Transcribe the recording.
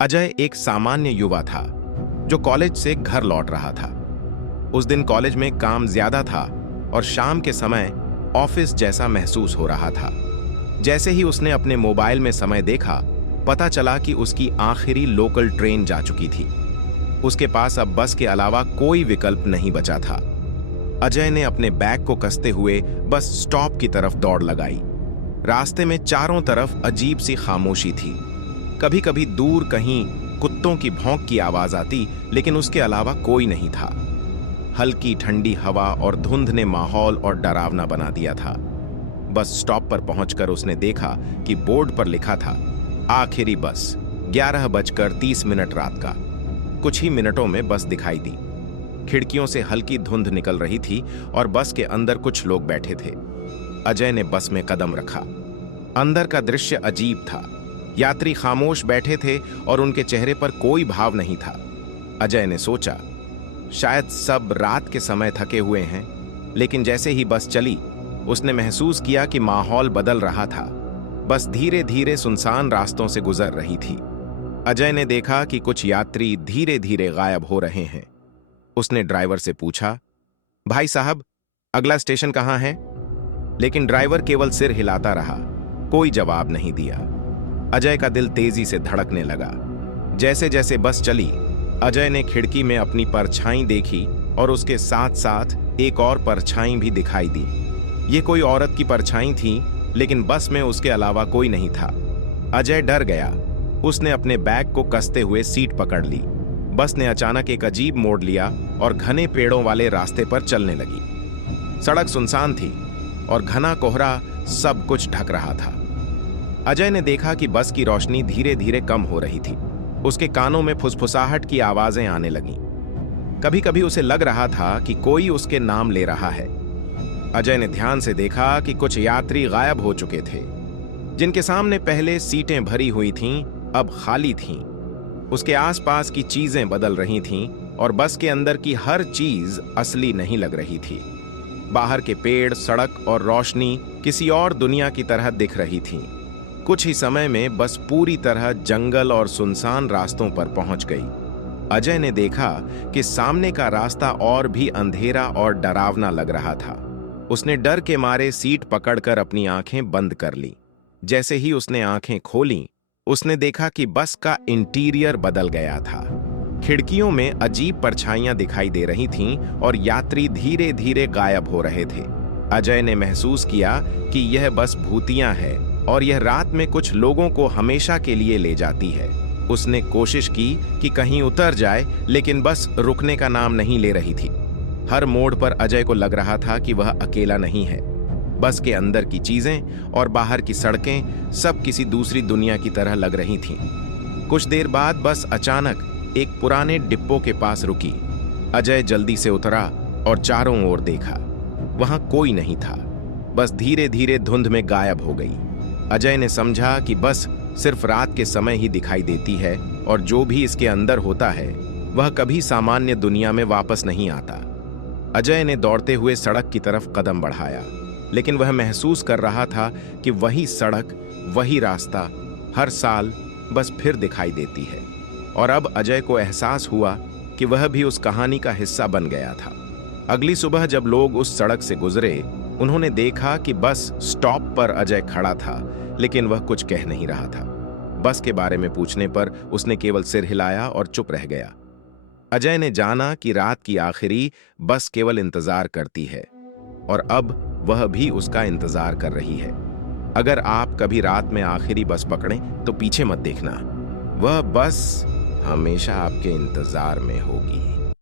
अजय एक सामान्य युवा था जो कॉलेज से घर लौट रहा था। उस दिन कॉलेज में काम ज्यादा था और शाम के समय ऑफिस जैसा महसूस हो रहा था। जैसे ही उसने अपने मोबाइल में समय देखा, पता चला कि उसकी आखिरी लोकल ट्रेन जा चुकी थी। उसके पास अब बस के अलावा कोई विकल्प नहीं बचा था। अजय ने अपने बैग को कसते हुए बस स्टॉप की तरफ दौड़ लगाई। रास्ते में चारों तरफ अजीब सी खामोशी थी। कभी कभी दूर कहीं कुत्तों की भौंक की आवाज आती, लेकिन उसके अलावा कोई नहीं था। हल्की ठंडी हवा और धुंध ने माहौल और डरावना बना दिया था। बस स्टॉप पर पहुंचकर उसने देखा कि बोर्ड पर लिखा था, आखिरी बस 11:30 रात का। कुछ ही मिनटों में बस दिखाई दी। खिड़कियों से हल्की धुंध निकल रही थी और बस के अंदर कुछ लोग बैठे थे। अजय ने बस में कदम रखा। अंदर का दृश्य अजीब था। यात्री खामोश बैठे थे और उनके चेहरे पर कोई भाव नहीं था। अजय ने सोचा, शायद सब रात के समय थके हुए हैं। लेकिन जैसे ही बस चली, उसने महसूस किया कि माहौल बदल रहा था। बस धीरे धीरे सुनसान रास्तों से गुजर रही थी। अजय ने देखा कि कुछ यात्री धीरे धीरे गायब हो रहे हैं। उसने ड्राइवर से पूछा, भाई साहब, अगला स्टेशन कहाँ है? लेकिन ड्राइवर केवल सिर हिलाता रहा, कोई जवाब नहीं दिया। अजय का दिल तेजी से धड़कने लगा। जैसे जैसे बस चली, अजय ने खिड़की में अपनी परछाई देखी और उसके साथ साथ एक और परछाई भी दिखाई दी। ये कोई औरत की परछाई थी, लेकिन बस में उसके अलावा कोई नहीं था। अजय डर गया। उसने अपने बैग को कसते हुए सीट पकड़ ली। बस ने अचानक एक अजीब मोड़ लिया और घने पेड़ों वाले रास्ते पर चलने लगी। सड़क सुनसान थी और घना कोहरा सब कुछ ढक रहा था। अजय ने देखा कि बस की रोशनी धीरे धीरे कम हो रही थी। उसके कानों में फुसफुसाहट की आवाजें आने लगीं। कभी कभी उसे लग रहा था कि कोई उसके नाम ले रहा है। अजय ने ध्यान से देखा कि कुछ यात्री गायब हो चुके थे। जिनके सामने पहले सीटें भरी हुई थीं, अब खाली थीं। उसके आसपास की चीजें बदल रही थीं और बस के अंदर की हर चीज असली नहीं लग रही थी। बाहर के पेड़, सड़क और रोशनी किसी और दुनिया की तरह दिख रही थी। कुछ ही समय में बस पूरी तरह जंगल और सुनसान रास्तों पर पहुंच गई। अजय ने देखा कि सामने का रास्ता और भी अंधेरा और डरावना लग रहा था। उसने डर के मारे सीट पकड़कर अपनी आंखें बंद कर ली। जैसे ही उसने आंखें खोलीं, उसने देखा कि बस का इंटीरियर बदल गया था। खिड़कियों में अजीब परछाइयां दिखाई दे रही थीं और यात्री धीरे धीरे गायब हो रहे थे। अजय ने महसूस किया कि यह बस भूतिया है और यह रात में कुछ लोगों को हमेशा के लिए ले जाती है। उसने कोशिश की कि कहीं उतर जाए, लेकिन बस रुकने का नाम नहीं ले रही थी। हर मोड़ पर अजय को लग रहा था कि वह अकेला नहीं है। बस के अंदर की चीजें और बाहर की सड़कें सब किसी दूसरी दुनिया की तरह लग रही थीं। कुछ देर बाद बस अचानक एक पुराने डिब्बों के पास रुकी। अजय जल्दी से उतरा और चारों ओर देखा। वहां कोई नहीं था। बस धीरे धीरे धुंध में गायब हो गई। अजय ने समझा कि बस सिर्फ रात के समय ही दिखाई देती है और जो भी इसके अंदर होता है वह कभी सामान्य दुनिया में वापस नहीं आता। अजय ने दौड़ते हुए सड़क की तरफ कदम बढ़ाया, लेकिन वह महसूस कर रहा था कि वही सड़क, वही रास्ता हर साल बस फिर दिखाई देती है। और अब अजय को एहसास हुआ कि वह भी उस कहानी का हिस्सा बन गया था। अगली सुबह जब लोग उस सड़क से गुजरे, उन्होंने देखा कि बस स्टॉप पर अजय खड़ा था, लेकिन वह कुछ कह नहीं रहा था। बस के बारे में पूछने पर उसने केवल सिर हिलाया और चुप रह गया। अजय ने जाना कि रात की आखिरी बस केवल इंतजार करती है और अब वह भी उसका इंतजार कर रही है। अगर आप कभी रात में आखिरी बस पकड़ें तो पीछे मत देखना, वह बस हमेशा आपके इंतजार में होगी।